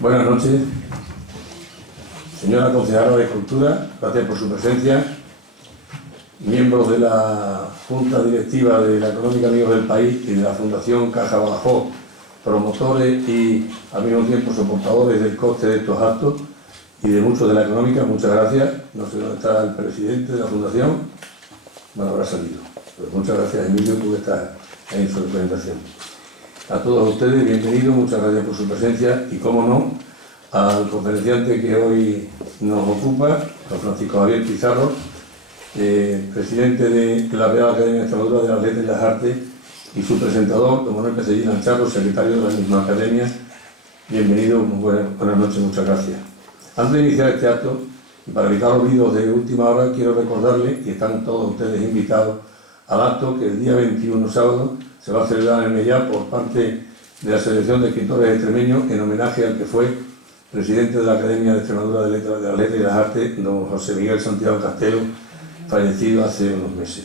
Buenas noches, señora concejala de Cultura, gracias por su presencia, miembros de la Junta Directiva de la Económica Amigos del País y de la Fundación Caja Badajoz, promotores y al mismo tiempo soportadores del coste de estos actos y de muchos de la Económica, muchas gracias. No sé dónde está el presidente de la Fundación, bueno, habrá salido, pero muchas gracias, Emilio, tú que estás ahí en su representación. A todos ustedes, bienvenidos, muchas gracias por su presencia y, cómo no, al conferenciante que hoy nos ocupa, don Francisco Javier Pizarro, presidente de la Real Academia de Extremadura de las Letras y las Artes, y su presentador, don Manuel Pecellín Ancharro, secretario de la misma academia. Bienvenido, buenas noches, muchas gracias. Antes de iniciar este acto, y para evitar olvidos de última hora, quiero recordarles, y están todos ustedes invitados, al acto que el día 21, sábado, se va a celebrar en el Mellá por parte de la Asociación de Escritores Extremeños en homenaje al que fue presidente de la Academia de Extremadura de las Letras y las Artes, don José Miguel Santiago Castelo, fallecido hace unos meses.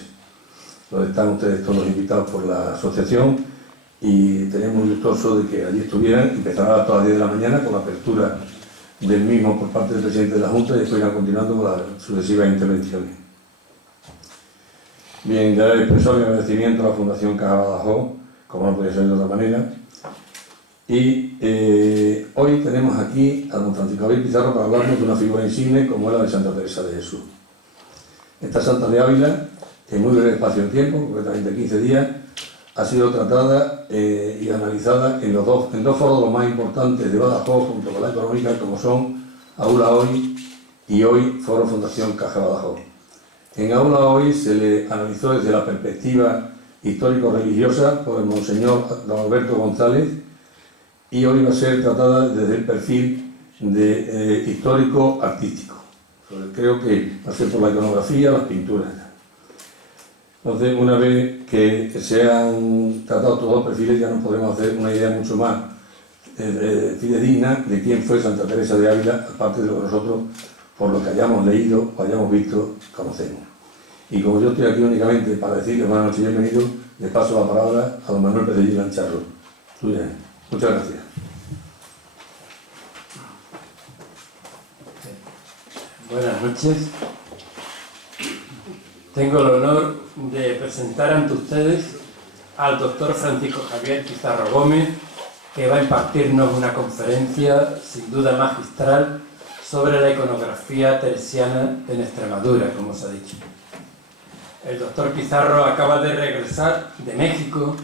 Donde están ustedes todos invitados por la asociación y tenemos muy gustoso de que allí estuvieran. Empezará a todas las 10 de la mañana con la apertura del mismo por parte del presidente de la Junta y después irán continuando con las sucesivas intervenciones. Bien, ya he expresado mi agradecimiento a la Fundación Caja Badajoz, como no podía ser de otra manera. Y hoy tenemos aquí a don Francisco Javier Pizarro para hablarnos de una figura insigne como es la de Santa Teresa de Jesús. Esta Santa de Ávila, en muy breve espacio de tiempo, concretamente 15 días, ha sido tratada y analizada en dos foros los más importantes de Badajoz, junto con la Económica, como son Aula Hoy y hoy Foro Fundación Caja Badajoz. En Aula Hoy se le analizó desde la perspectiva histórico-religiosa por el monseñor don Alberto González y hoy va a ser tratada desde el perfil de histórico-artístico. Creo que va a ser por la iconografía, las pinturas. Entonces, una vez que se han tratado todos los perfiles, ya nos podremos hacer una idea mucho más fidedigna de quién fue Santa Teresa de Ávila, aparte de lo que nosotros, por lo que hayamos leído o hayamos visto, conocemos. Y como yo estoy aquí únicamente para decirles buenas noches y bienvenidos, le paso la palabra a don Manuel Pecellín Ancharro. Muchas gracias. Buenas noches. Tengo el honor de presentar ante ustedes al doctor Francisco Javier Pizarro Gómez, que va a impartirnos una conferencia sin duda magistral sobre la iconografía teresiana en Extremadura, como os ha dicho. El doctor Pizarro acaba de regresar de México,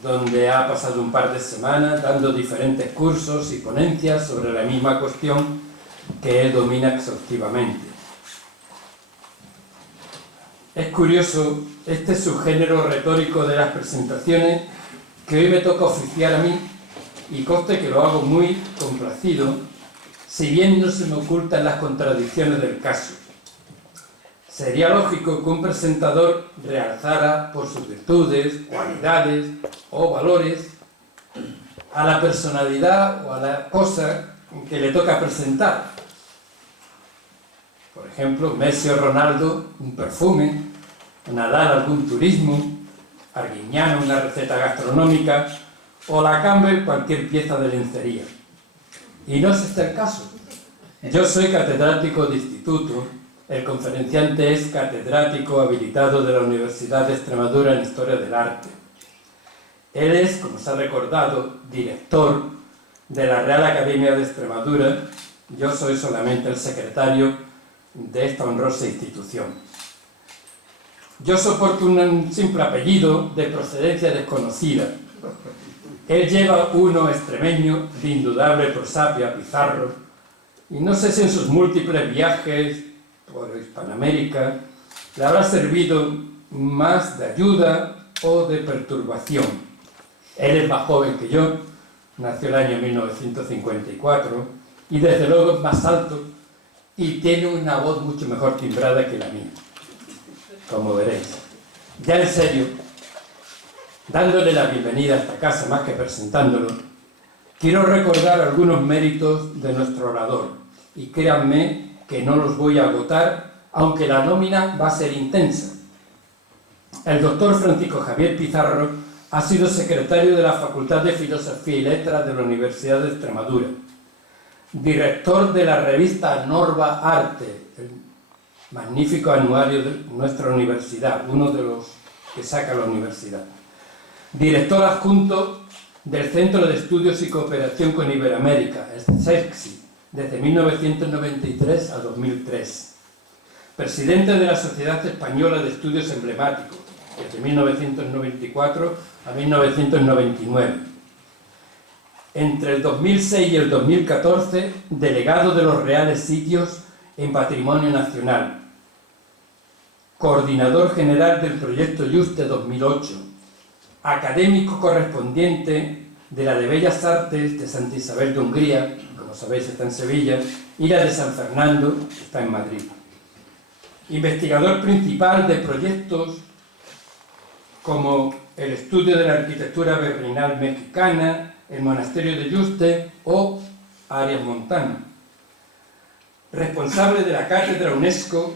donde ha pasado un par de semanas dando diferentes cursos y ponencias sobre la misma cuestión que él domina exhaustivamente. Es curioso este subgénero retórico de las presentaciones que hoy me toca oficiar a mí, y conste que lo hago muy complacido, si bien no se me ocultan las contradicciones del caso. Sería lógico que un presentador realzara por sus virtudes, cualidades o valores a la personalidad o a la cosa que le toca presentar. Por ejemplo, Messi o Ronaldo, un perfume, Nadal algún turismo, Arguiñano una receta gastronómica o la Campbell cualquier pieza de lencería. Y no es este el caso. Yo soy catedrático de instituto, el conferenciante es catedrático habilitado de la Universidad de Extremadura en Historia del Arte. Él es, como se ha recordado, director de la Real Academia de Extremadura. Yo soy solamente el secretario de esta honrosa institución. Yo soporto un simple apellido de procedencia desconocida. Él lleva uno extremeño de indudable prosapia, Pizarro, y no sé si en sus múltiples viajes por Hispanoamérica le habrá servido más de ayuda o de perturbación. Él es más joven que yo, nació el año 1954 y desde luego es más alto y tiene una voz mucho mejor timbrada que la mía, como veréis. Ya en serio, dándole la bienvenida a esta casa más que presentándolo, quiero recordar algunos méritos de nuestro orador, y créanme que no los voy a agotar, aunque la nómina va a ser intensa. El doctor Francisco Javier Pizarro ha sido secretario de la Facultad de Filosofía y Letras de la Universidad de Extremadura, director de la revista Norva Arte, el magnífico anuario de nuestra universidad, uno de los que saca la universidad, director adjunto del Centro de Estudios y Cooperación con Iberoamérica, el CEXI, desde 1993 a 2003, presidente de la Sociedad Española de Estudios Emblemáticos, desde 1994 a 1999. Entre el 2006 y el 2014, delegado de los Reales Sitios en Patrimonio Nacional, coordinador general del proyecto Yuste 2008, académico correspondiente de la de Bellas Artes de Santa Isabel de Hungría, como sabéis está en Sevilla, y la de San Fernando, está en Madrid. Investigador principal de proyectos como el estudio de la arquitectura berlinal mexicana, el monasterio de Yuste o Arias Montano. Responsable de la Cátedra UNESCO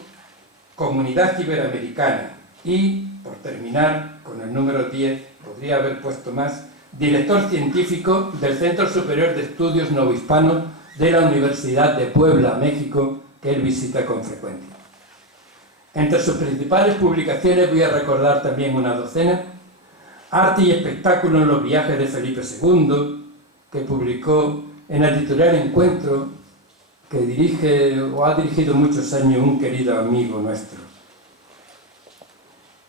Comunidad Iberoamericana y, por terminar con el número 10, podría haber puesto más, director científico del Centro Superior de Estudios Novohispanos de la Universidad de Puebla, México, que él visita con frecuencia. Entre sus principales publicaciones voy a recordar también una docena: Arte y espectáculo en los viajes de Felipe II, que publicó en la editorial Encuentro, que dirige o ha dirigido muchos años un querido amigo nuestro.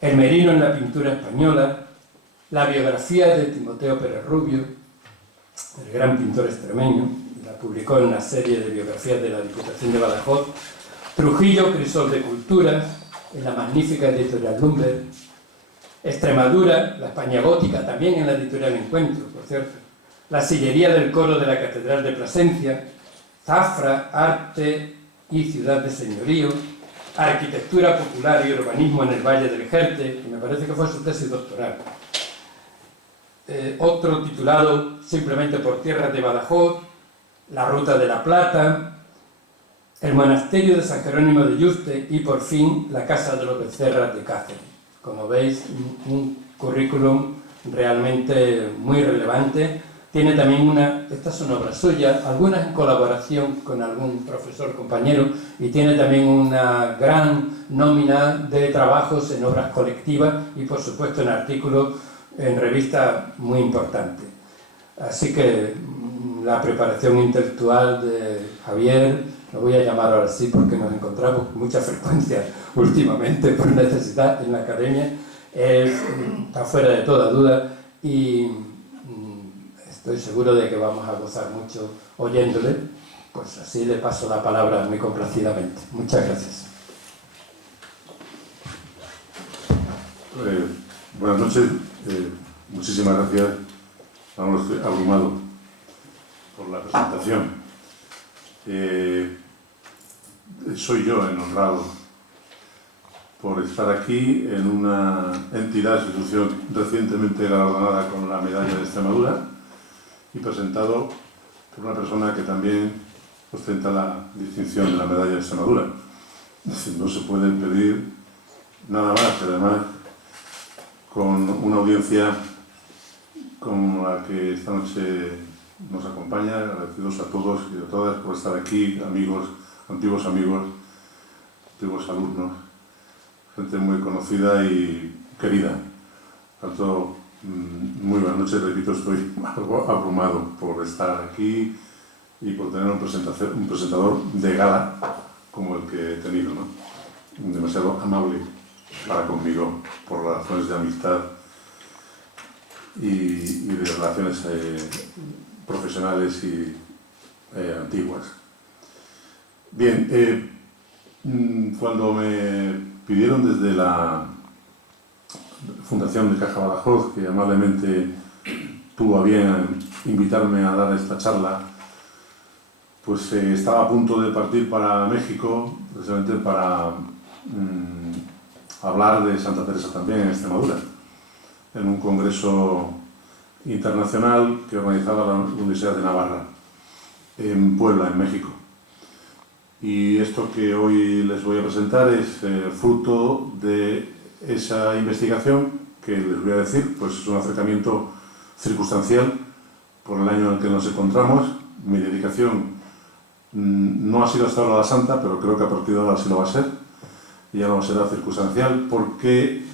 El Merino en la pintura española, la biografía de Timoteo Pérez Rubio, el gran pintor extremeño, la publicó en la serie de biografías de la Diputación de Badajoz. Trujillo, Crisol de Culturas, en la magnífica editorial Lumber. Extremadura, la España gótica, también en la editorial Encuentro, por cierto. La sillería del coro de la Catedral de Plasencia. Zafra, Arte y Ciudad de Señorío. Arquitectura popular y urbanismo en el Valle del Jerte, que me parece que fue su tesis doctoral. Otro titulado simplemente Por tierras de Badajoz, La Ruta de la Plata, el monasterio de San Jerónimo de Yuste y, por fin, la Casa de los Becerras de Cáceres. Como veis, un currículum realmente muy relevante. Tiene también estas son obras suyas, algunas en colaboración con algún profesor compañero, y tiene también una gran nómina de trabajos en obras colectivas y, por supuesto, en artículos en revistas muy importantes. Así que la preparación intelectual de Javier, lo voy a llamar ahora sí porque nos encontramos con mucha frecuencia últimamente por necesidad en la academia, está fuera de toda duda y estoy seguro de que vamos a gozar mucho oyéndole. Pues así le paso la palabra muy complacidamente. Muchas gracias. Buenas noches, muchísimas gracias. Ahora estoy abrumado por la presentación. Soy yo el honrado por estar aquí en una entidad, institución recientemente galardonada con la medalla de Extremadura y presentado por una persona que también ostenta la distinción de la medalla de Extremadura. No se puede pedir nada más, además con una audiencia como la que esta noche nos acompaña. Agradecidos a todos y a todas por estar aquí, amigos, antiguos amigos, antiguos alumnos, gente muy conocida y querida. Tanto, muy buenas noches, repito, estoy algo abrumado por estar aquí y por tener un presentador de gala como el que he tenido, ¿no? Demasiado amable para conmigo por razones de amistad y de relaciones profesionales y antiguas. Bien, cuando me pidieron desde la Fundación de Caja Badajoz, que amablemente tuvo a bien invitarme a dar esta charla, pues estaba a punto de partir para México, precisamente para hablar de Santa Teresa también en Extremadura. en un congreso internacional que organizaba la Universidad de Navarra, en Puebla, en México. Y esto que hoy les voy a presentar es fruto de esa investigación que les voy a decir, pues es un acercamiento circunstancial por el año en el que nos encontramos. Mi dedicación no ha sido hasta ahora la santa, pero creo que a partir de ahora sí lo va a ser. Ya no será circunstancial porque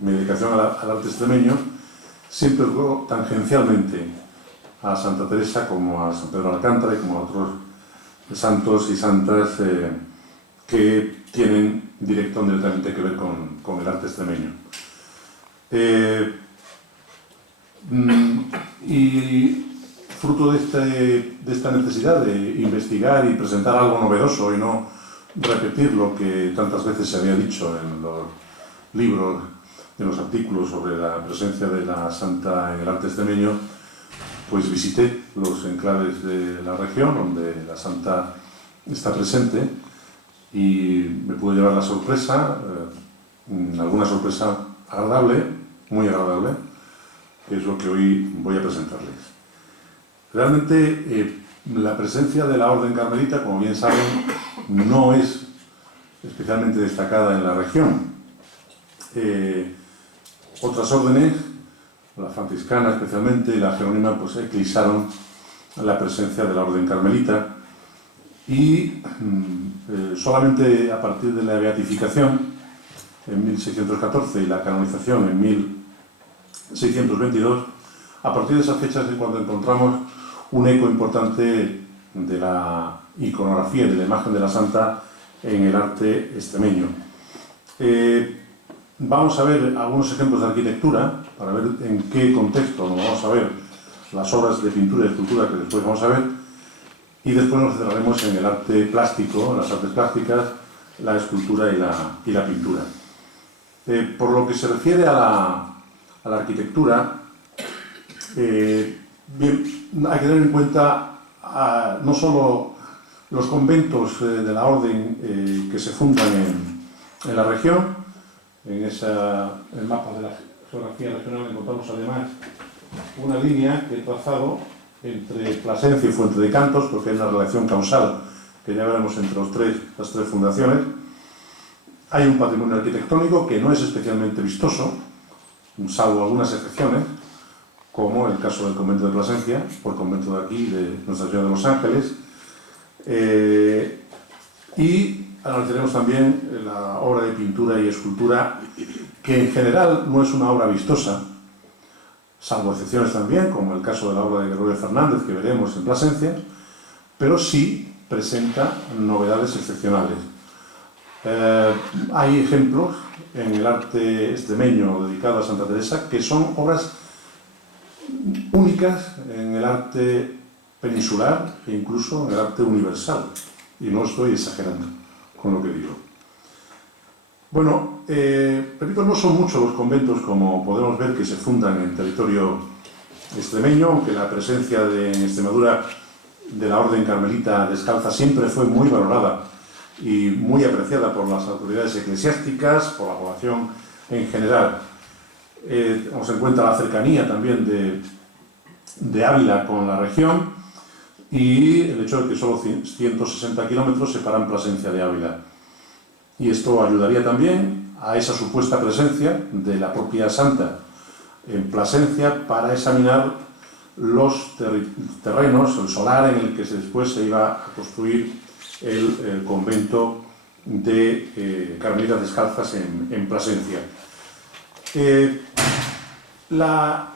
mi dedicación al arte extremeño siempre fue tangencialmente a Santa Teresa como a San Pedro de Alcántara y como a otros santos y santas que tienen directo o indirectamente que ver con el arte extremeño. Y fruto de esta necesidad de investigar y presentar algo novedoso y no repetir lo que tantas veces se había dicho en los libros, en los artículos sobre la presencia de la santa en el arte extremeño, pues visité los enclaves de la región donde la santa está presente y me pude llevar la sorpresa, alguna sorpresa agradable, muy agradable, que es lo que hoy voy a presentarles. Realmente la presencia de la Orden Carmelita, como bien saben, no es especialmente destacada en la región. Otras órdenes, la franciscana especialmente y la jerónima, pues eclipsaron la presencia de la Orden Carmelita y solamente a partir de la beatificación en 1614 y la canonización en 1622, a partir de esas fechas es cuando encontramos un eco importante de la iconografía, de la imagen de la santa en el arte extremeño. Vamos a ver algunos ejemplos de arquitectura para ver en qué contexto nos vamos a ver las obras de pintura y escultura que después vamos a ver, y después nos centraremos en el arte plástico, las artes plásticas, la escultura y la pintura. Por lo que se refiere a la arquitectura, bien, hay que tener en cuenta no solo los conventos de la orden que se fundan en la región. En el mapa de la geografía regional encontramos además una línea que he trazado entre Plasencia y Fuente de Cantos, porque hay una relación causal que ya veremos entre las tres fundaciones. Hay un patrimonio arquitectónico que no es especialmente vistoso, salvo algunas excepciones, como el caso del convento de Plasencia, o el convento de aquí, de Nuestra Señora de los Ángeles. Y analizaremos también la obra de pintura y escultura, que en general no es una obra vistosa, salvo excepciones también, como el caso de la obra de Gregorio Fernández, que veremos en Plasencia, pero sí presenta novedades excepcionales. Hay ejemplos en el arte extremeño dedicado a Santa Teresa que son obras únicas en el arte peninsular e incluso en el arte universal, y no estoy exagerando con lo que digo. Bueno, repito, no son muchos los conventos, como podemos ver, que se fundan en territorio extremeño, aunque la presencia en Extremadura de la Orden Carmelita Descalza siempre fue muy valorada y muy apreciada por las autoridades eclesiásticas, por la población en general. Tenemos en cuenta la cercanía también de Ávila con la región y el hecho de que solo 160 kilómetros separan Plasencia de Ávila. Y esto ayudaría también a esa supuesta presencia de la propia santa en Plasencia para examinar los terrenos, el solar en el que después se iba a construir el convento de Carmelitas Descalzas en Plasencia. La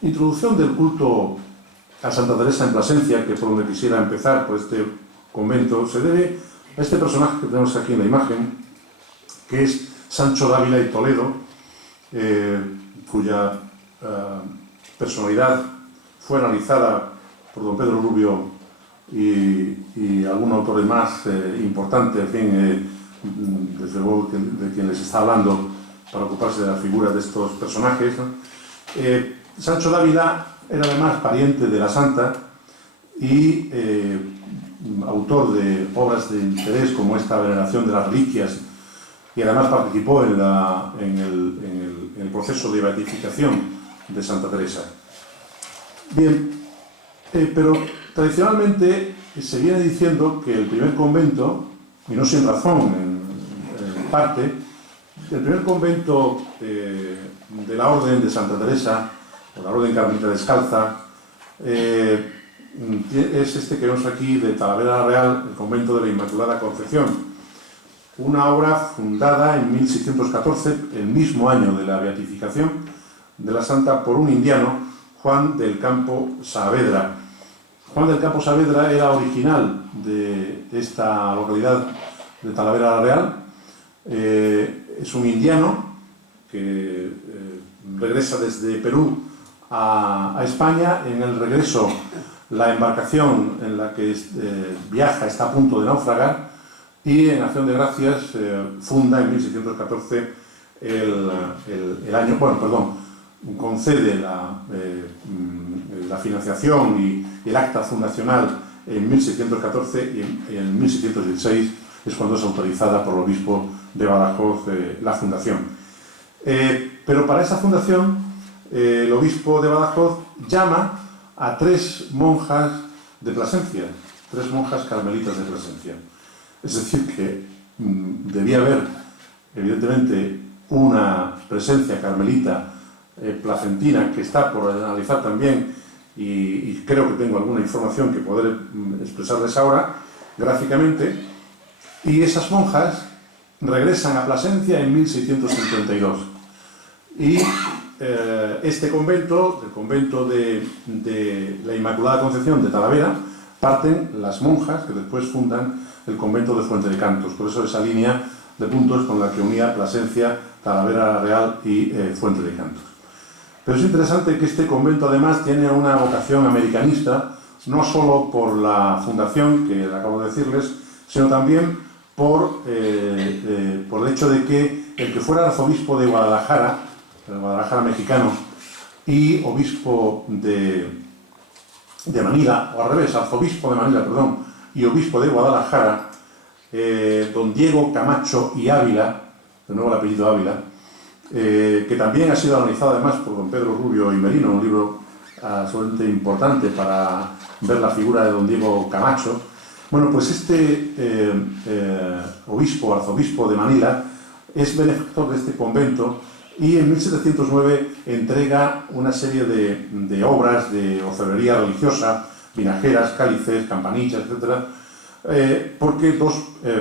introducción del culto a Santa Teresa en Plasencia, que es por donde quisiera empezar por este convento, se debe a este personaje que tenemos aquí en la imagen, que es Sancho Dávila y Toledo, cuya personalidad fue analizada por don Pedro Rubio y algún autor más importante, en fin, desde luego de quien les está hablando para ocuparse de la figura de estos personajes, ¿no? Sancho Dávila era además pariente de la santa y autor de obras de interés como esta veneración de las reliquias y además participó en el proceso de beatificación de Santa Teresa. Bien, pero tradicionalmente se viene diciendo que el primer convento, y no sin razón en parte, el primer convento de la Orden de Santa Teresa, o la Orden Carmelita Descalza, es este que vemos aquí de Talavera la Real, el convento de la Inmaculada Concepción, una obra fundada en 1614, el mismo año de la beatificación de la santa, por un indiano, Juan del Campo Saavedra. Juan del Campo Saavedra era original de esta localidad de Talavera la Real. Es un indiano que regresa desde Perú a España. En el regreso, la embarcación en la que viaja está a punto de naufragar, y en acción de gracias funda en 1614 concede la financiación y el acta fundacional en 1614, y en 1616 es cuando es autorizada por el obispo de Badajoz la fundación. Pero para esa fundación el obispo de Badajoz llama a 3 monjas de Plasencia, 3 monjas carmelitas de Plasencia. Es decir, que debía haber, evidentemente, una presencia carmelita placentina, que está por analizar también, y creo que tengo alguna información que poder expresarles ahora gráficamente, y esas monjas regresan a Plasencia en 1652. Y este convento, el convento de la Inmaculada Concepción de Talavera, parten las monjas que después fundan el convento de Fuente de Cantos. Por eso esa línea de puntos con la que unía Plasencia, Talavera la Real y Fuente de Cantos. Pero es interesante que este convento además tiene una vocación americanista, no solo por la fundación, que acabo de decirles, sino también por el hecho de que el que fuera arzobispo de Guadalajara, el Guadalajara mexicano, y obispo de Manila, o al revés, arzobispo de Manila, perdón, y obispo de Guadalajara, don Diego Camacho y Ávila, de nuevo el apellido Ávila, que también ha sido analizado además por don Pedro Rubio y Merino, un libro absolutamente importante para ver la figura de don Diego Camacho. Bueno, pues este arzobispo de Manila, es benefactor de este convento, y en 1709 entrega una serie de obras de orfebrería religiosa, vinajeras, cálices, campanillas, etc., porque 2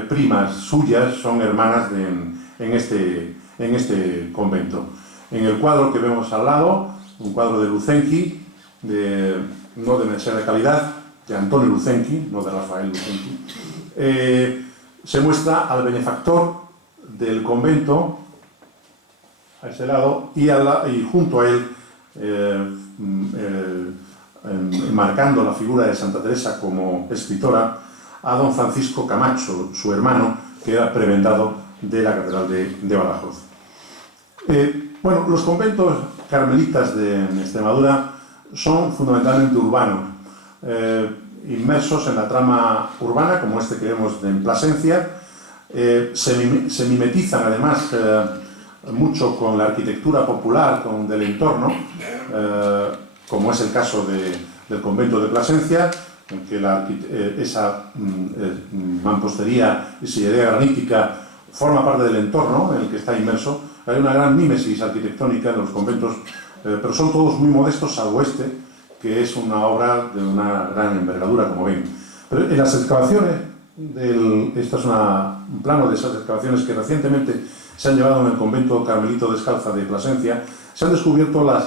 primas suyas son hermanas en este convento. En el cuadro que vemos al lado, un cuadro de Lucenqui, no de demasiada calidad, de Antonio Lucenqui, no de Rafael Lucenqui, se muestra al benefactor del convento a ese lado, y junto a él, enmarcando la figura de Santa Teresa como escritora, a don Francisco Camacho, su hermano, que era prebendado de la Catedral de Badajoz. Bueno, los conventos carmelitas de Extremadura son fundamentalmente urbanos, inmersos en la trama urbana, como este que vemos en Plasencia. Se mimetizan además mucho con la arquitectura popular del entorno, como es el caso del convento de Plasencia, en que esa mampostería y sillería granítica forma parte del entorno en el que está inmerso. Hay una gran mímesis arquitectónica de los conventos, pero son todos muy modestos, salvo este, que es una obra de una gran envergadura, como ven. Pero en las excavaciones, este es un plano de esas excavaciones que recientemente se han llevado en el convento Carmelito Descalza de Plasencia, se han descubierto las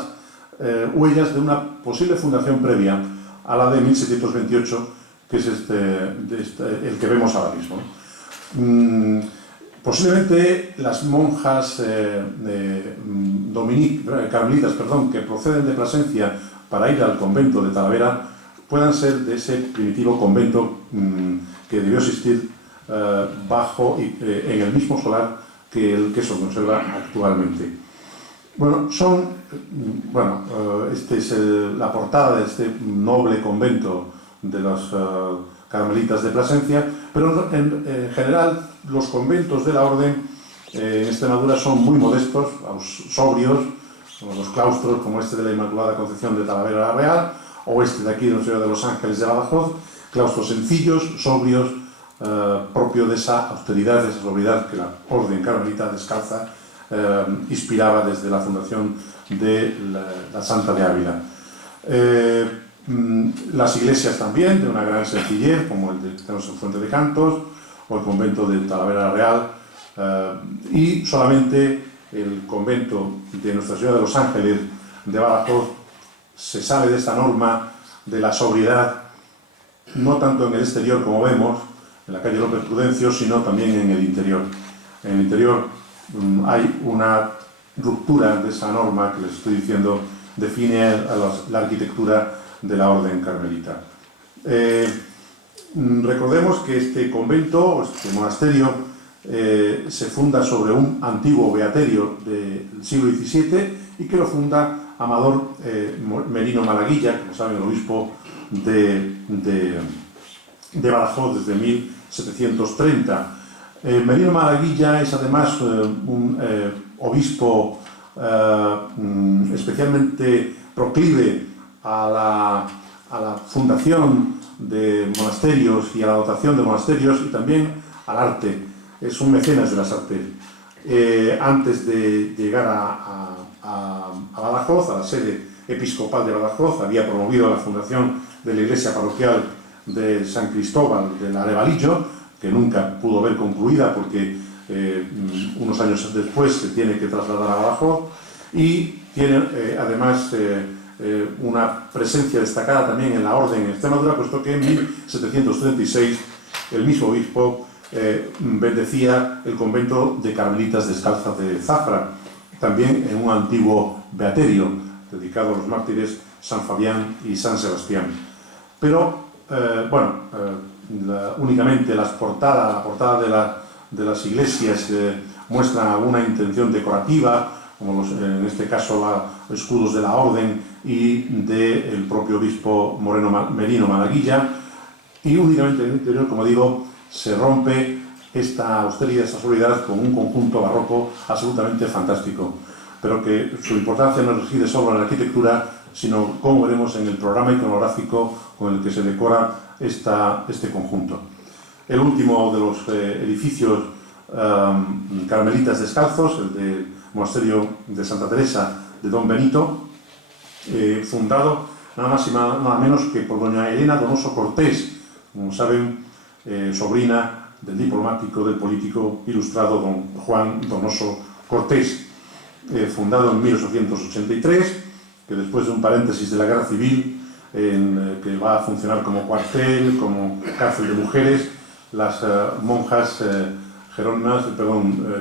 huellas de una posible fundación previa a la de 1728, que es el que vemos ahora mismo. Posiblemente las monjas carmelitas, que proceden de Plasencia para ir al convento de Talavera, puedan ser de ese primitivo convento que debió existir en el mismo solar que el que se conserva actualmente. Bueno, esta es la portada de este noble convento de los carmelitas de Plasencia, pero en general los conventos de la orden en Extremadura son muy modestos, sobrios, como los claustros como este de la Inmaculada Concepción de Talavera la Real, o este de aquí de Nuestra Señora de los Ángeles de Badajoz, claustros sencillos, sobrios, propio de esa austeridad, de esa sobriedad que la Orden Carmelita Descalza inspiraba desde la fundación de la Santa de Ávila. Las iglesias también, de una gran sencillez, como el que tenemos en Fuente de Cantos, o el convento de Talavera la Real, y solamente el convento de Nuestra Señora de los Ángeles de Badajoz se sale de esta norma de la sobriedad, no tanto en el exterior como vemos, en la calle López Prudencio, sino también en el interior. En el interior hay una ruptura de esa norma que les estoy diciendo, define la arquitectura de la Orden Carmelita. Recordemos que este convento, este monasterio, se funda sobre un antiguo beaterio del siglo XVII y que lo funda Amador Merino Malaguilla, como saben, el obispo de Badajoz desde 1730. Merino Malaguilla es además un obispo especialmente proclive a la fundación de monasterios y a la dotación de monasterios y también al arte. Es un mecenas de las artes. Antes de llegar a Badajoz, a la sede episcopal de Badajoz, había promovido la fundación de la iglesia parroquial de San Cristóbal del Arevalillo, que nunca pudo ver concluida porque unos años después se tiene que trasladar a Badajoz, y tiene además una presencia destacada también en la orden en Extremadura, puesto que en 1736 el mismo obispo bendecía el convento de Carmelitas Descalzas de Zafra, también en un antiguo beaterio dedicado a los mártires San Fabián y San Sebastián. Pero, únicamente la portada de las iglesias muestran alguna intención decorativa, como en este caso los escudos de la orden y del propio obispo Merino Malaguilla, y únicamente en el interior, como digo, se rompe esta austeridad, esta sobriedad con un conjunto barroco absolutamente fantástico, pero que su importancia no reside solo en la arquitectura, sino, como veremos, en el programa iconográfico con el que se decora este conjunto. El último de los edificios carmelitas descalzos, el del monasterio de Santa Teresa de Don Benito, fundado nada más y nada menos que por doña Elena Donoso Cortés, como saben, sobrina del diplomático, del político ilustrado don Juan Donoso Cortés, fundado en 1883, que después de un paréntesis de la Guerra Civil, que va a funcionar como cuartel, como cárcel de mujeres, las monjas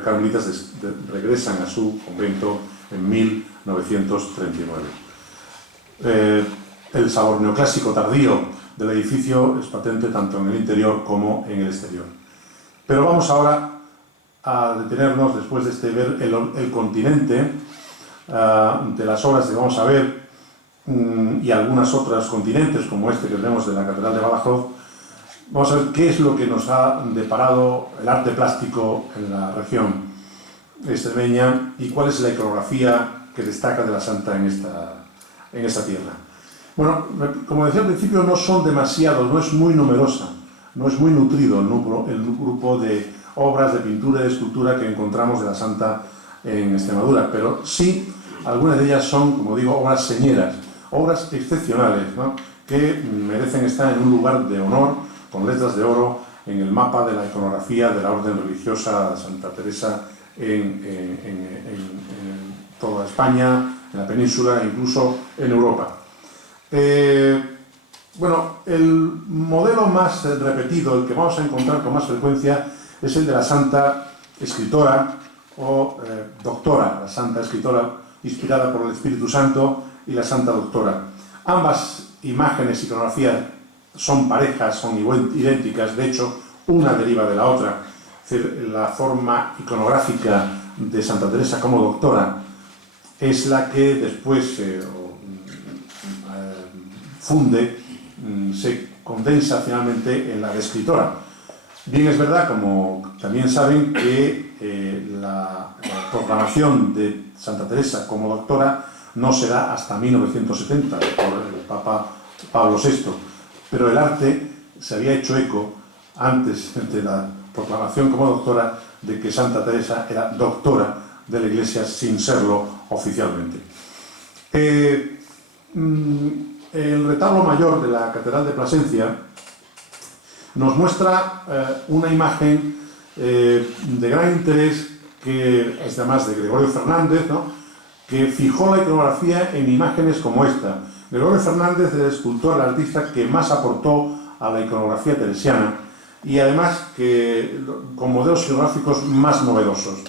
carmelitas regresan a su convento en 1939. El sabor neoclásico tardío del edificio es patente tanto en el interior como en el exterior. Pero vamos ahora a detenernos, después de ver el continente, de las obras que vamos a ver, y algunas otras continentes como este que tenemos de la Catedral de Badajoz. Vamos a ver qué es lo que nos ha deparado el arte plástico en la región extremeña y cuál es la iconografía que destaca de la Santa en esta tierra. Bueno, como decía al principio, no son demasiados, no es muy numerosa, no es muy nutrido el grupo de obras de pintura y de escultura que encontramos de la Santa en Extremadura, pero sí algunas de ellas son, como digo, obras señeras, obras excepcionales, ¿no?, que merecen estar en un lugar de honor, con letras de oro, en el mapa de la iconografía de la orden religiosa Santa Teresa en toda España, en la península e incluso en Europa. Bueno, el modelo más repetido, el que vamos a encontrar con más frecuencia, es el de la Santa Escritora o Doctora, la Santa Escritora inspirada por el Espíritu Santo, y la Santa Doctora. Ambas imágenes, iconografías, son parejas, son idénticas, de hecho, una deriva de la otra. Es decir, la forma iconográfica de Santa Teresa como doctora es la que después funde, se condensa finalmente en la de escritora. Bien, es verdad, como también saben, que la proclamación de Santa Teresa como doctora no se da hasta 1970 por el Papa Pablo VI, pero el arte se había hecho eco antes de la proclamación como doctora de que Santa Teresa era doctora de la Iglesia sin serlo oficialmente. El retablo mayor de la Catedral de Plasencia nos muestra una imagen de gran interés, que es además de Gregorio Fernández, ¿no?, que fijó la iconografía en imágenes como esta. Gregorio Fernández es el escultor, el artista que más aportó a la iconografía teresiana y además que con modelos iconográficos más novedosos.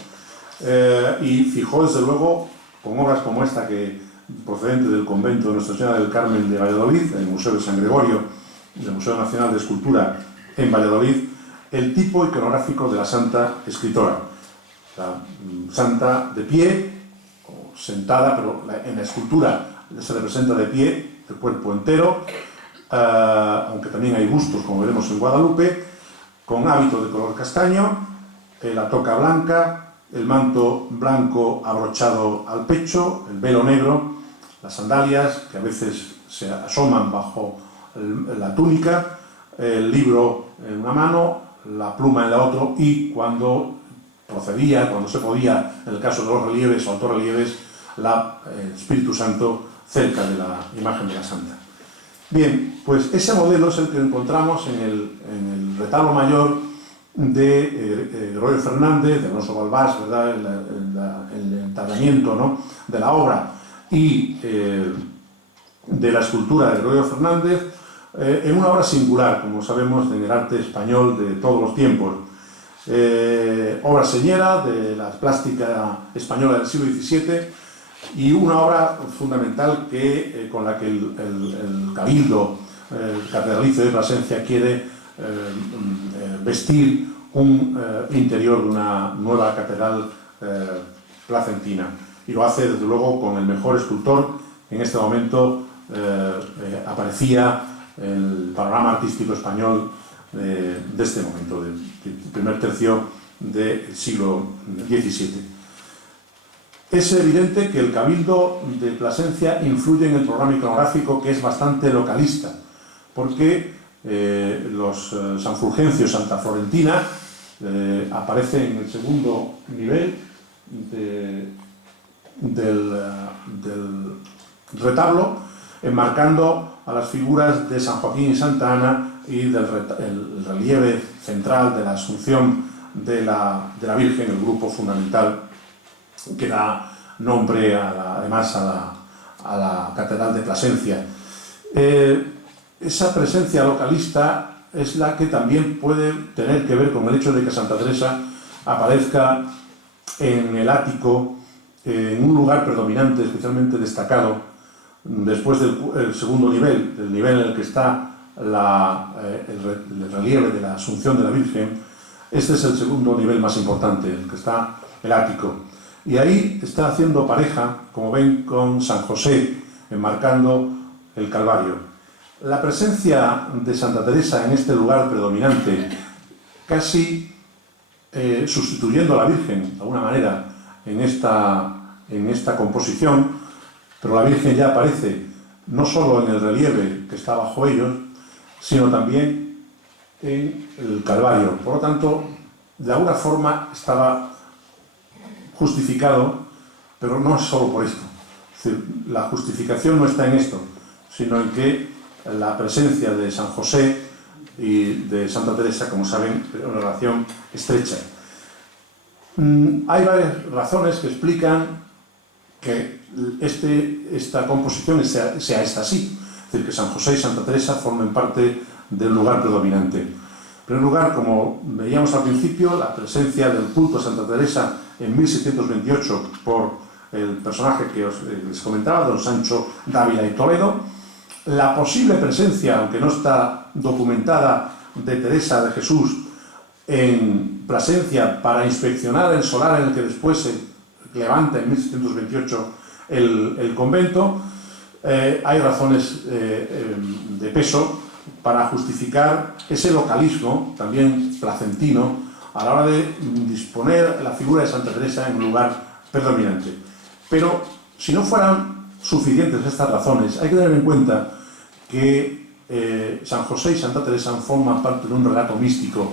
Y fijó desde luego con obras como esta, que procedente del convento de Nuestra Señora del Carmen de Valladolid, en el Museo de San Gregorio, del Museo Nacional de Escultura en Valladolid, el tipo iconográfico de la santa escritora. La santa de pie, o sentada, pero en la escultura se representa de pie, el cuerpo entero, aunque también hay bustos, como veremos en Guadalupe, con hábito de color castaño, la toca blanca, el manto blanco abrochado al pecho, el velo negro, las sandalias que a veces se asoman bajo la túnica, el libro en una mano, la pluma en la otra, y cuando procedía, cuando se podía, en el caso de los relieves o autorrelieves, el Espíritu Santo cerca de la imagen de la santa. Bien, pues ese modelo es el que encontramos en el retablo mayor de Gregorio Fernández, de Alonso Balbás, ¿verdad?, el entallamiento, ¿no?, de la obra y de la escultura de Gregorio Fernández, en una obra singular, como sabemos, en el arte español de todos los tiempos. Obra señera de la plástica española del siglo XVII y una obra fundamental con la que el Cabildo catedralicio de Plasencia quiere vestir un interior de una nueva catedral placentina. Y lo hace, desde luego, con el mejor escultor. En este momento aparecía el panorama artístico español de este momento, del primer tercio del siglo XVII. Es evidente que el Cabildo de Plasencia influye en el programa iconográfico, que es bastante localista, porque los San Fulgencio y Santa Florentina aparecen en el segundo nivel del retablo, enmarcando a las figuras de San Joaquín y Santa Ana y el relieve central de la Asunción de la Virgen, el grupo fundamental que da nombre además a la Catedral de Plasencia. Esa presencia localista es la que también puede tener que ver con el hecho de que Santa Teresa aparezca en el ático, en un lugar predominante, especialmente destacado, después del segundo nivel, del nivel en el que está el relieve de la Asunción de la Virgen. Este es el segundo nivel más importante, el que está el ático. Y ahí está haciendo pareja, como ven, con San José, enmarcando el Calvario. La presencia de Santa Teresa en este lugar predominante, casi sustituyendo a la Virgen, de alguna manera, en esta composición, pero la Virgen ya aparece no solo en el relieve que está bajo ellos, sino también en el Calvario. Por lo tanto, de alguna forma estaba justificado, pero no solo por esto. Es decir, la justificación no está en esto, sino en que la presencia de San José y de Santa Teresa, como saben, es una relación estrecha. Hay varias razones que explican que esta composición sea esta así, es decir, que San José y Santa Teresa formen parte del lugar predominante. En primer lugar, como veíamos al principio, la presencia del culto a Santa Teresa en 1628 por el personaje que les comentaba, don Sancho Dávila y Toledo, la posible presencia, aunque no está documentada, de Teresa de Jesús en Plasencia para inspeccionar el solar en el que después se levanta en 1728 el convento. Hay razones de peso para justificar ese localismo, también placentino, a la hora de disponer la figura de Santa Teresa en un lugar predominante. Pero si no fueran suficientes estas razones, hay que tener en cuenta que San José y Santa Teresa forman parte de un relato místico,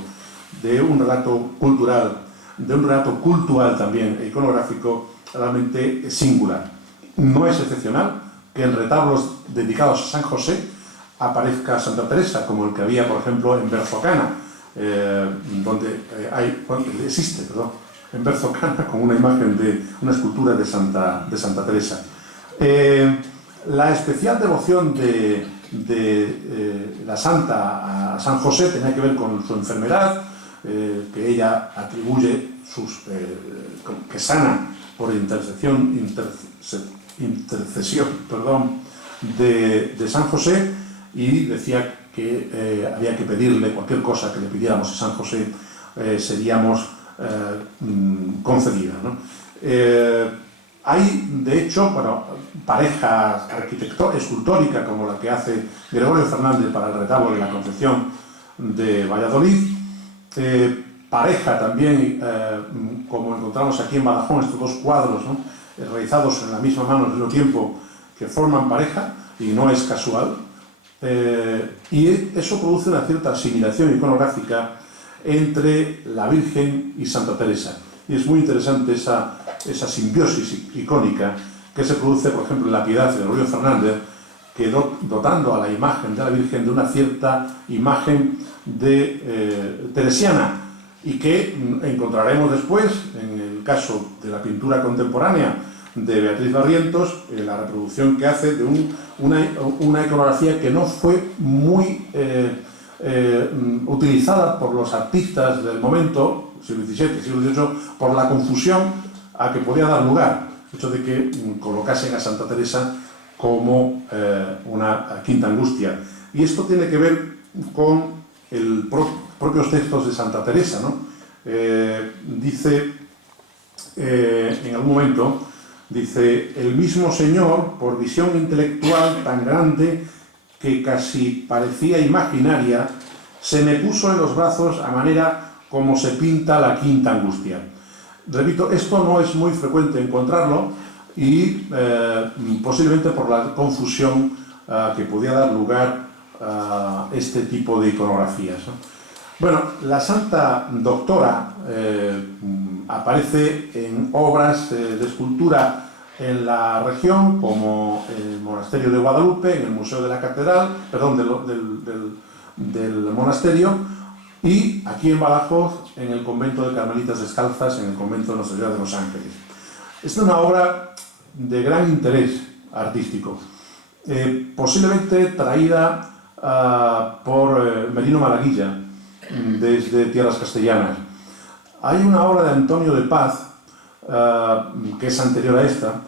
de un relato cultural, de un relato cultural también, iconográfico, realmente singular. No es excepcional que en retablos dedicados a San José aparezca Santa Teresa, como el que había, por ejemplo, en Berzocana, donde existe en Berzocana, con una imagen de una escultura de Santa Teresa. La especial devoción de la santa a San José tenía que ver con su enfermedad, que ella atribuye que sana por intercesión de San José, y decía que había que pedirle cualquier cosa que le pidiéramos a San José, seríamos concedida, ¿no? Hay, de hecho, parejas escultóricas como la que hace Gregorio Fernández para el retablo de la Concepción de Valladolid, pareja también, como encontramos aquí en Badajoz, estos dos cuadros, ¿no?, realizados en la misma mano al mismo tiempo, que forman pareja, y no es casual, y eso produce una cierta asimilación iconográfica entre la Virgen y Santa Teresa. Y es muy interesante esa simbiosis icónica que se produce, por ejemplo, en la Piedad de Gregorio Fernández, que dotando a la imagen de la Virgen de una cierta imagen teresiana, y que encontraremos después, en el caso de la pintura contemporánea de Beatriz Barrientos, la reproducción que hace de una iconografía que no fue muy utilizada por los artistas del momento, siglo XVII, siglo XVIII, por la confusión a que podía dar lugar, el hecho de que colocasen a Santa Teresa como una quinta angustia. Y esto tiene que ver con propios textos de Santa Teresa, ¿no? Dice, en algún momento, dice: el mismo Señor, por visión intelectual tan grande que casi parecía imaginaria, se me puso en los brazos a manera como se pinta la quinta angustia. Repito, esto no es muy frecuente encontrarlo, y posiblemente por la confusión que podía dar lugar a este tipo de iconografías, ¿no? Bueno, la Santa Doctora aparece en obras de escultura en la región, como el Monasterio de Guadalupe, en el Museo de la Catedral, perdón, del monasterio, y aquí en Badajoz, en el convento de Carmelitas Descalzas, en el convento de Nuestra Señora de los Ángeles. Esta es una obra de gran interés artístico, posiblemente traída por Merino Malaguilla desde tierras castellanas. Hay una obra de Antonio de Paz, que es anterior a esta,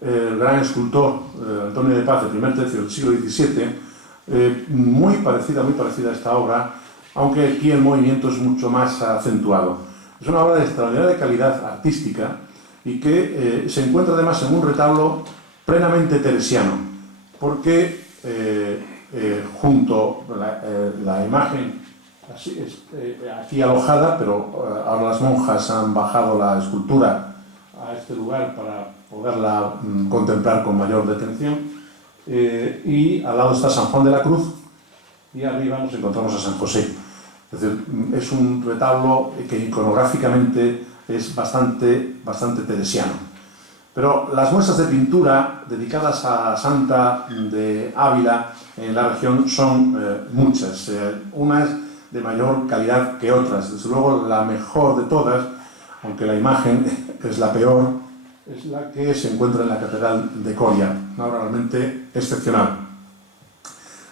el gran escultor Antonio de Paz, del primer tercio del siglo XVII, muy parecida a esta obra, aunque aquí el movimiento es mucho más acentuado. Es una obra de extraordinaria calidad artística, y que se encuentra además en un retablo plenamente teresiano, porque junto la imagen aquí alojada, pero ahora las monjas han bajado la escultura a este lugar para poderla contemplar con mayor detención, y al lado está San Juan de la Cruz, y arriba nos encontramos a San José. Es decir, es un retablo que iconográficamente es bastante teresiano. Pero las muestras de pintura dedicadas a Santa de Ávila en la región son muchas, unas de mayor calidad que otras. Desde luego, la mejor de todas, aunque la imagen es la peor, es la que se encuentra en la Catedral de Coria, una obra realmente excepcional.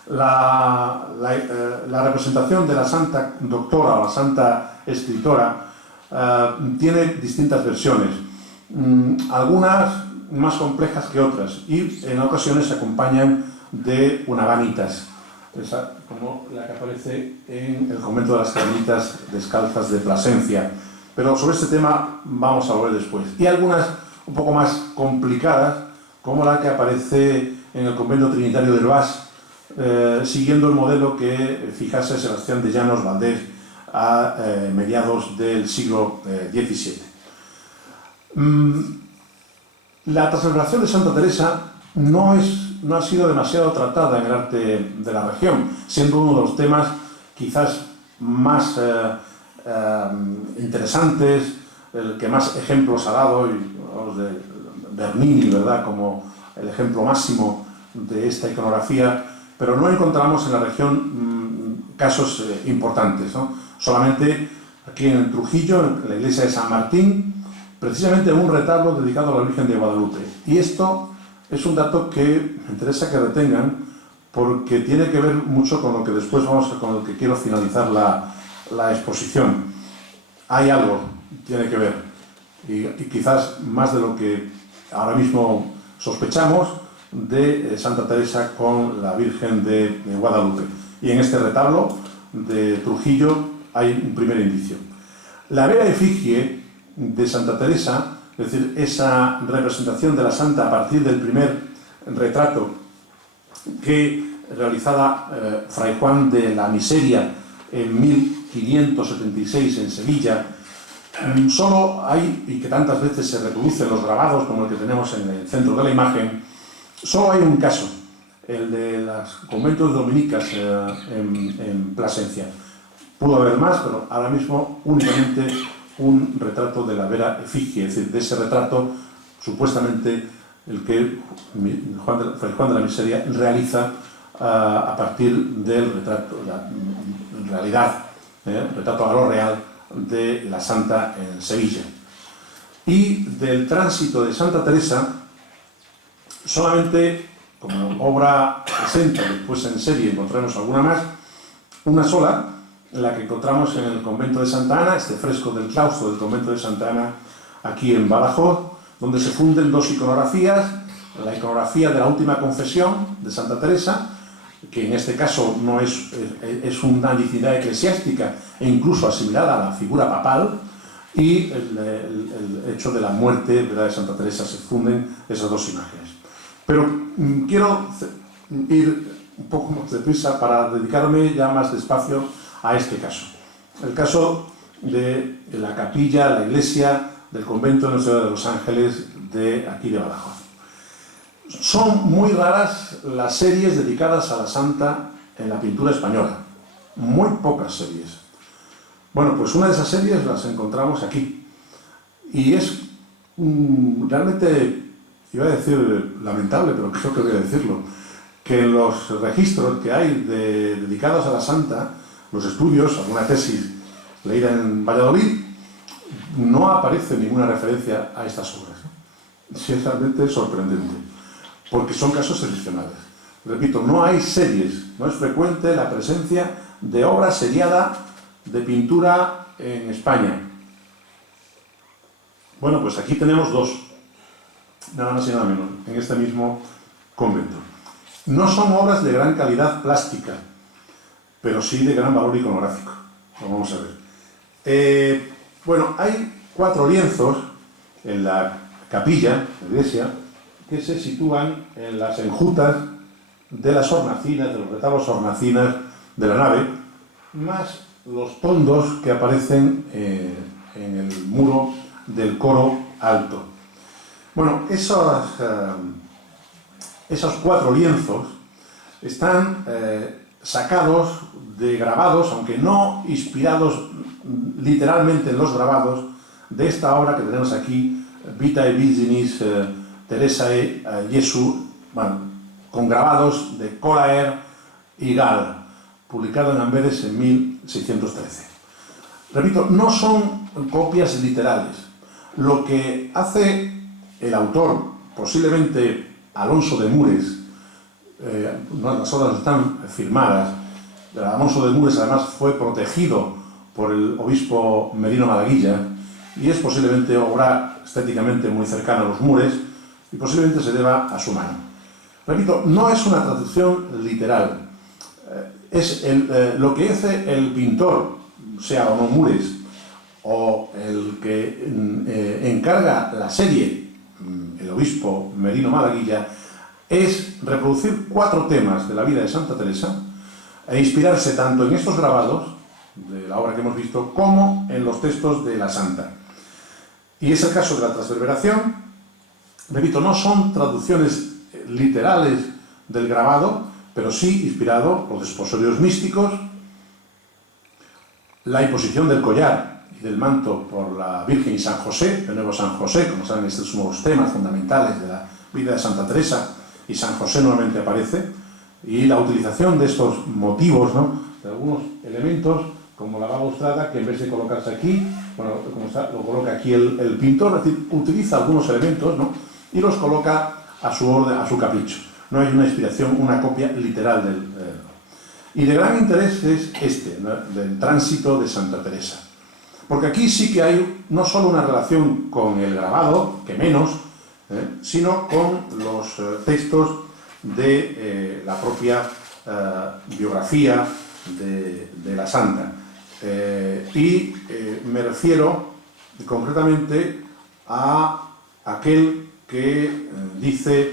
La representación de la Santa Doctora o la Santa Escritora tiene distintas versiones, algunas más complejas que otras, y en ocasiones se acompañan de unavanitas, como la que aparece en el convento de las Carmelitas Descalzas de Plasencia. Pero sobre este tema vamos a volver después. Y algunas un poco más complicadas, como la que aparece en el convento trinitario del Vas, siguiendo el modelo que fijase Sebastián de Llanos Valdés a mediados del siglo XVII. La transfiguración de Santa Teresa no ha sido demasiado tratada en el arte de la región, siendo uno de los temas quizás más interesantes, el que más ejemplos ha dado, y los de Bernini, ¿verdad?, como el ejemplo máximo de esta iconografía, pero no encontramos en la región casos importantes, ¿no? Solamente aquí en Trujillo, en la iglesia de San Martín, precisamente un retablo dedicado a la Virgen de Guadalupe. Y esto es un dato que me interesa que retengan, porque tiene que ver mucho con lo que después con lo que quiero finalizar la exposición. Hay algo, tiene que ver, y quizás más de lo que ahora mismo sospechamos, de Santa Teresa con la Virgen de Guadalupe. Y en este retablo de Trujillo hay un primer indicio. La vera efigie de Santa Teresa, es decir, esa representación de la santa a partir del primer retrato que realizaba Fray Juan de la Miseria en 1576 en Sevilla, solo hay, y que tantas veces se reproducen los grabados como el que tenemos en el centro de la imagen, solo hay un caso, el de los conventos dominicas en Plasencia. Pudo haber más, pero ahora mismo únicamente un retrato de la vera efigie, es decir, de ese retrato supuestamente el que Fray Juan de la Miseria realiza a partir del retrato, en realidad, retrato a lo real de la Santa en Sevilla. Y del tránsito de Santa Teresa, solamente como obra presenta, después en serie encontraremos alguna más, una sola, la que encontramos en el convento de Santa Ana, este fresco del claustro del convento de Santa Ana, aquí en Badajoz, donde se funden dos iconografías, la iconografía de la última confesión de Santa Teresa, que en este caso no es una dignidad eclesiástica e incluso asimilada a la figura papal, y el hecho de la muerte, ¿verdad?, de Santa Teresa. Se funden esas dos imágenes. Pero quiero ir un poco más deprisa para dedicarme ya más despacio a este caso. El caso de la capilla, la iglesia del convento de Nuestra Señora de los Ángeles de aquí de Badajoz. Son muy raras las series dedicadas a la santa en la pintura española. Muy pocas series. Bueno, pues una de esas series las encontramos aquí. Y es realmente, iba a decir lamentable, pero creo que voy a decirlo, que en los registros que hay dedicados a la santa, los estudios, alguna tesis leída en Valladolid, no aparece ninguna referencia a estas obras. Sí, es realmente sorprendente, porque son casos excepcionales. Repito, no hay series, no es frecuente la presencia de obra seriada de pintura en España. Bueno, pues aquí tenemos dos, nada más y nada menos, en este mismo convento. No son obras de gran calidad plástica, pero sí de gran valor iconográfico. Lo vamos a ver. Bueno, hay 4 lienzos en la capilla, la iglesia, que se sitúan en las enjutas de las hornacinas, de los retablos hornacinas de la nave, más los tondos que aparecen en el muro del coro alto. Bueno, esos 4 lienzos están sacados de grabados, aunque no inspirados literalmente en los grabados, de esta obra que tenemos aquí, Vitae Virginis Teresae Jesu, bueno, con grabados de Colaer y Gall, publicado en Amberes en 1613. Repito, no son copias literales. Lo que hace el autor, posiblemente Alonso de Mures, las obras están firmadas, Alonso de Mures además fue protegido por el obispo Merino Malaguilla, y es posiblemente obra estéticamente muy cercana a los Mures, y posiblemente se deba a su mano. Repito, no es una traducción literal. Es lo que hace el pintor, sea o no Mures, o el que encarga la serie, el obispo Merino Malaguilla, es reproducir 4 temas de la vida de Santa Teresa e inspirarse tanto en estos grabados de la obra que hemos visto como en los textos de la Santa. Y es el caso de la transverberación. Repito, no son traducciones literales del grabado, pero sí inspirado por desposorios místicos, la imposición del collar y del manto por la Virgen y San José, de nuevo San José, como saben, estos son los temas fundamentales de la vida de Santa Teresa, y San José nuevamente aparece, y la utilización de estos motivos, ¿no?, de algunos elementos, como la balaustrada, que en vez de colocarse aquí, bueno, como está, lo coloca aquí el pintor, es decir, utiliza algunos elementos, ¿no?, y los coloca a su orden, a su capricho. No hay una inspiración, una copia literal del... Y de gran interés es este, ¿no?, del tránsito de Santa Teresa. Porque aquí sí que hay no solo una relación con el grabado, que menos, sino con los textos de la propia biografía de la Santa. Y me refiero concretamente a aquel que dice: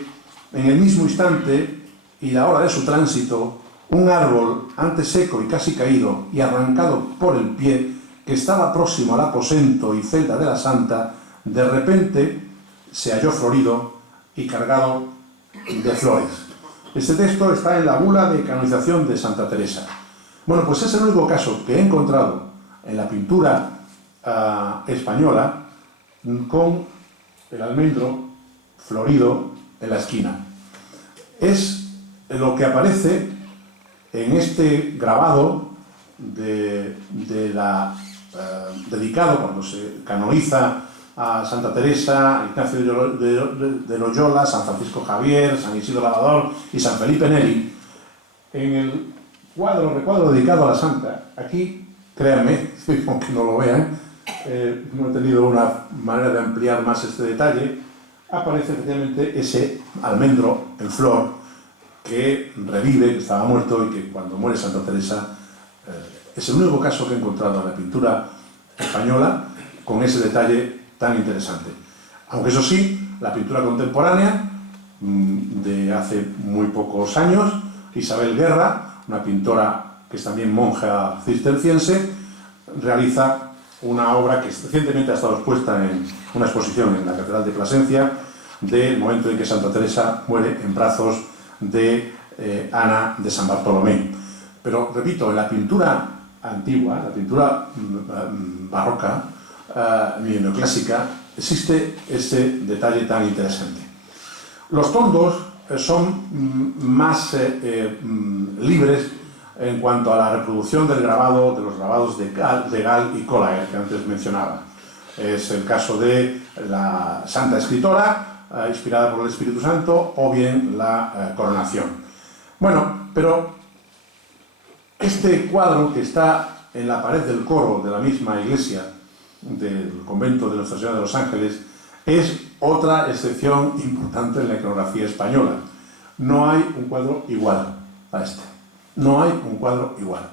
en el mismo instante y la hora de su tránsito, un árbol antes seco y casi caído y arrancado por el pie, que estaba próximo al aposento y celda de la Santa, de repente se halló florido y cargado de flores. Este texto está en la bula de canonización de Santa Teresa. Bueno, pues es el único caso que he encontrado en la pintura española con el almendro florido en la esquina. Es lo que aparece en este grabado dedicado cuando se canoniza a Santa Teresa, Ignacio de Loyola, San Francisco Javier, San Isidro Labrador y San Felipe Neri. En el recuadro dedicado a la Santa, aquí, créanme, aunque no lo vean, no he tenido una manera de ampliar más este detalle, aparece efectivamente ese almendro en flor que revive, que estaba muerto y que cuando muere Santa Teresa es el único caso que he encontrado en la pintura española con ese detalle tan interesante. Aunque eso sí, la pintura contemporánea de hace muy pocos años, Isabel Guerra, una pintora que es también monja cisterciense, realiza una obra que recientemente ha estado expuesta en una exposición en la Catedral de Plasencia, del momento en que Santa Teresa muere en brazos de Ana de San Bartolomé. Pero, repito, en la pintura antigua, la pintura barroca, neoclásica, existe ese detalle tan interesante. Los tondos son más libres en cuanto a la reproducción del grabado, de los grabados de Gall y Collaert, que antes mencionaba. Es el caso de la Santa Escritora, inspirada por el Espíritu Santo, o bien la Coronación. Bueno, pero este cuadro que está en la pared del coro de la misma iglesia del convento de Nuestra Señora de los Ángeles es otra excepción importante en la iconografía española. No hay un cuadro igual a este. No hay un cuadro igual.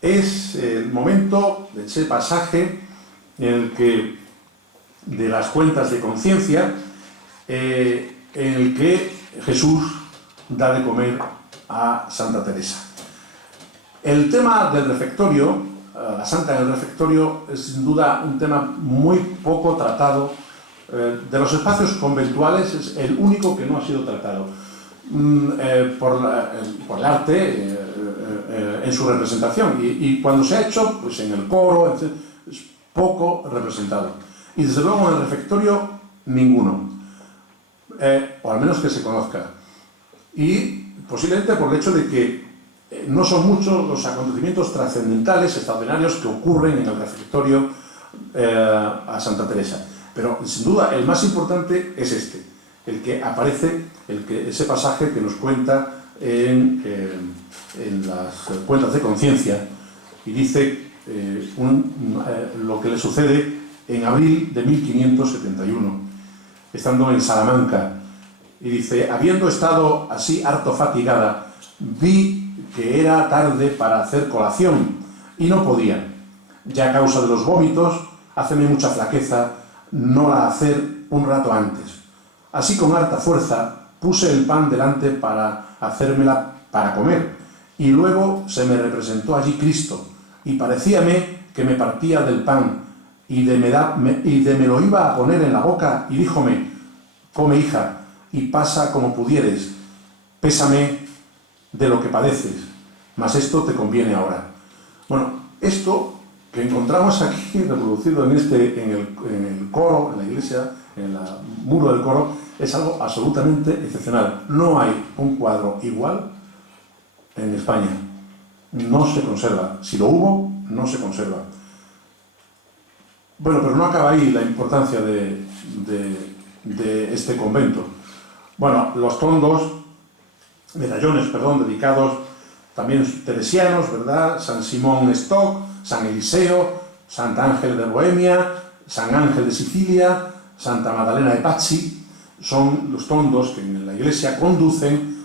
Es el momento de ese pasaje en el que, de las cuentas de conciencia, en el que Jesús da de comer a Santa Teresa. El tema del refectorio, la Santa en el refectorio, es sin duda un tema muy poco tratado. De los espacios conventuales es el único que no ha sido tratado por el arte en su representación, y cuando se ha hecho, pues en el coro, es poco representado, y desde luego en el refectorio ninguno, o al menos que se conozca, y posiblemente por el hecho de que no son muchos los acontecimientos trascendentales, extraordinarios, que ocurren en el refectorio a Santa Teresa. Pero sin duda el más importante es este, el que aparece, ese pasaje que nos cuenta en las cuentas de conciencia, y dice lo que le sucede en abril de 1571, estando en Salamanca, y dice: habiendo estado así harto fatigada, vi que era tarde para hacer colación, y no podía, ya a causa de los vómitos, háceme mucha flaqueza no la hacer un rato antes. Así con harta fuerza puse el pan delante para hacérmela para comer, y luego se me representó allí Cristo, y parecíame que me partía del pan, y de me lo iba a poner en la boca, y díjome: come, hija, y pasa como pudieres, pésame de lo que padeces, mas esto te conviene ahora. Bueno, esto que encontramos aquí reproducido en el coro, en la iglesia, en el muro del coro, es algo absolutamente excepcional. No hay un cuadro igual en España. No se conserva. Si lo hubo, no se conserva. Bueno, pero no acaba ahí la importancia de este convento. Bueno, los medallones, dedicados también teresianos, ¿verdad? San Simón Stock, San Eliseo, Santa Ángel de Bohemia, San Ángel de Sicilia, Santa Magdalena de Pazzi, son los tondos que en la iglesia conducen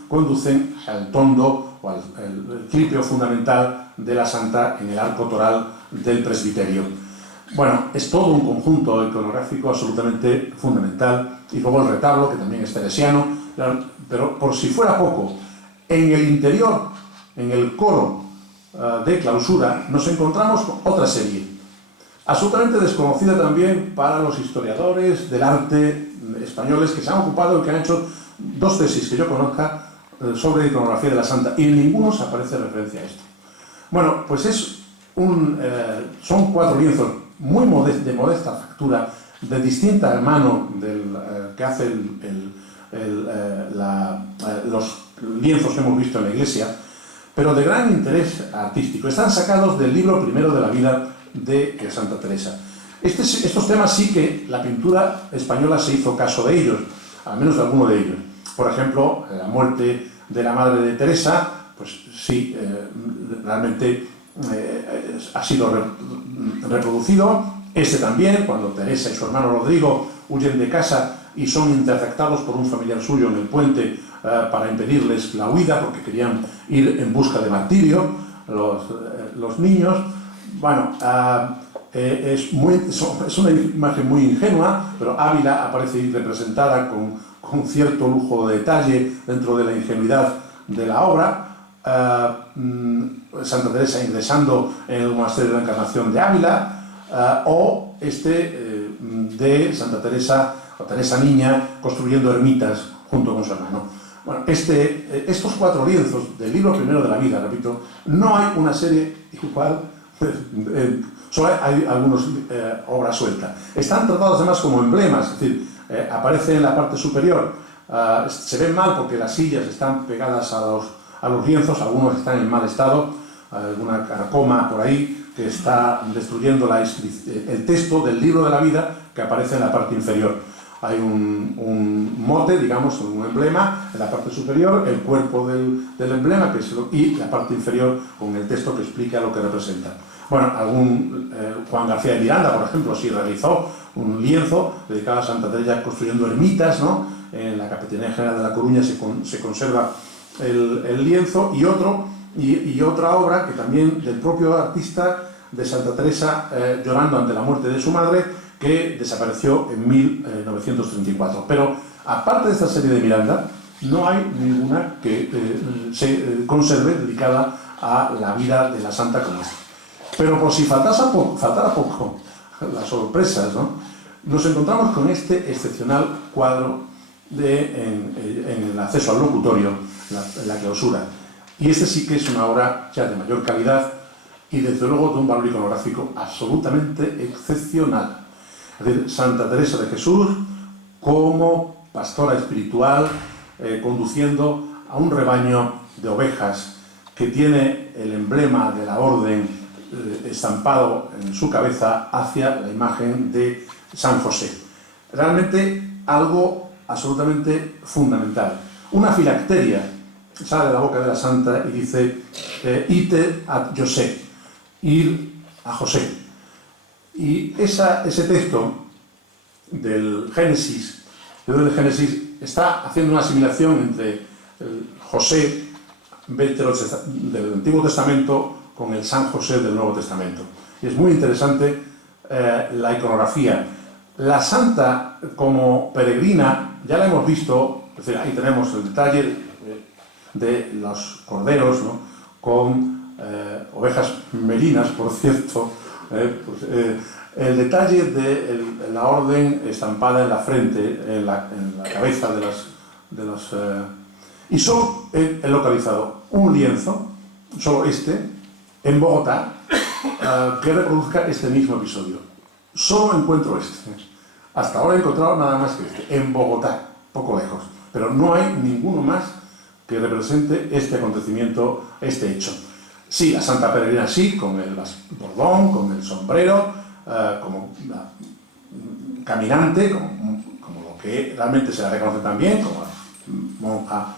al tondo o al clipeo fundamental de la santa en el arco toral del presbiterio. Bueno, es todo un conjunto iconográfico absolutamente fundamental, y luego el retablo, que también es teresiano, pero por si fuera poco, en el interior, en el coro de clausura, nos encontramos con otra serie, absolutamente desconocida también para los historiadores del arte españoles que se han ocupado y que han hecho 2 tesis que yo conozca sobre iconografía de la santa, y en ninguno se aparece referencia a esto. Bueno, pues son 4 lienzos de modesta factura, de distinta mano que hace los lienzos que hemos visto en la iglesia, pero de gran interés artístico. Están sacados del libro primero de la vida de Santa Teresa. Estos temas sí que la pintura española se hizo caso de ellos, al menos de alguno de ellos. Por ejemplo, la muerte de la madre de Teresa, pues sí, realmente ha sido reproducido. Este también, cuando Teresa y su hermano Rodrigo huyen de casa y son interceptados por un familiar suyo en el puente para impedirles la huida, porque querían ir en busca de martirio, los niños. Bueno, es una imagen muy ingenua, pero Ávila aparece ahí representada con cierto lujo de detalle dentro de la ingenuidad de la obra. Santa Teresa ingresando en el monasterio de la Encarnación de Ávila, o de Santa Teresa o Teresa Niña construyendo ermitas junto con su hermano. Bueno, estos 4 lienzos del libro primero de la vida, repito, no hay una serie igual, solo hay algunas obras sueltas. Están tratados además como emblemas, es decir, aparece en la parte superior. Se ven mal porque las sillas están pegadas a los lienzos, algunos están en mal estado, alguna carcoma por ahí que está destruyendo el texto del libro de la vida que aparece en la parte inferior. Hay un mote, digamos, un emblema en la parte superior, el cuerpo del emblema y la parte inferior con el texto que explica lo que representa. Bueno, Juan García de Miranda, por ejemplo, sí realizó un lienzo dedicado a Santa Teresa construyendo ermitas, ¿no? En la Capitanía General de La Coruña se conserva el lienzo, y otra obra que también del propio artista de Santa Teresa llorando ante la muerte de su madre, que desapareció en 1934. Pero aparte de esta serie de Miranda, no hay ninguna que se conserve dedicada a la vida de la santa como esta. Pero por si faltara poco las sorpresas, ¿no? Nos encontramos con este excepcional cuadro en el acceso al locutorio, la clausura. Y este sí que es una obra ya de mayor calidad y desde luego de un valor iconográfico absolutamente excepcional. Es decir, Santa Teresa de Jesús como pastora espiritual conduciendo a un rebaño de ovejas que tiene el emblema de la orden estampado en su cabeza hacia la imagen de San José. Realmente algo absolutamente fundamental. Una filacteria sale de la boca de la santa y dice ite ad José, ir a José. Y ese texto del Génesis está haciendo una asimilación entre el José del Antiguo Testamento con el San José del Nuevo Testamento. Y es muy interesante la iconografía. La santa como peregrina, ya la hemos visto Es decir, ahí tenemos el detalle de los corderos, ¿no? Con ovejas merinas, por cierto, el detalle de la orden estampada en la frente, en la cabeza de las y solo he localizado un lienzo, solo este, en Bogotá, que reproduzca este mismo episodio. Solo encuentro este. Hasta ahora he encontrado nada más que este, en Bogotá, poco lejos. Pero no hay ninguno más que represente este acontecimiento, este hecho. Sí, la Santa Peregrina sí, con el bordón, con el sombrero, como caminante, como lo que realmente se la reconoce también, como la monja